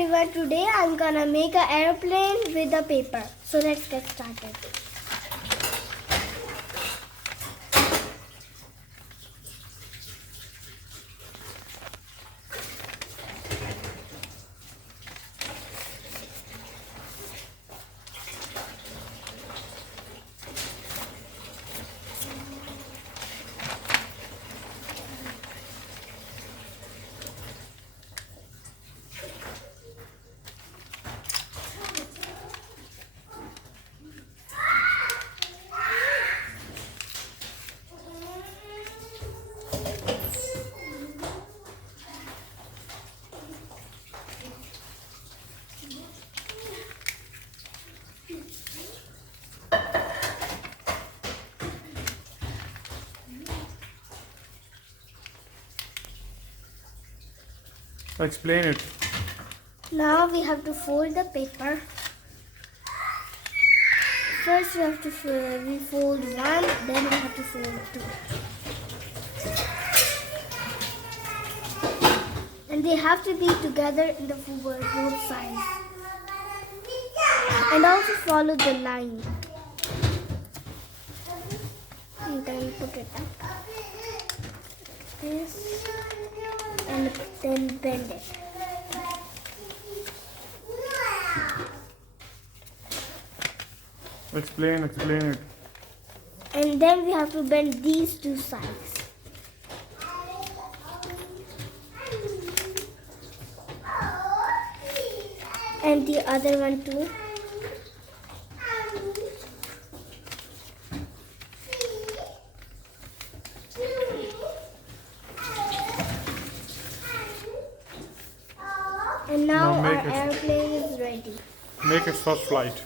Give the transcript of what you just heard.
everyone, today I'm gonna make an aeroplane with the paper. So let's get started. Explain it. Now we have to fold the paper. First we have to fold one, then we have to fold two. And they have to be together in the both sides. And also follow the line. And then put it up. This. And then bend it. Explain it. And then we have to bend these two sides. And the other one too. And now our airplane is ready. Make its first flight.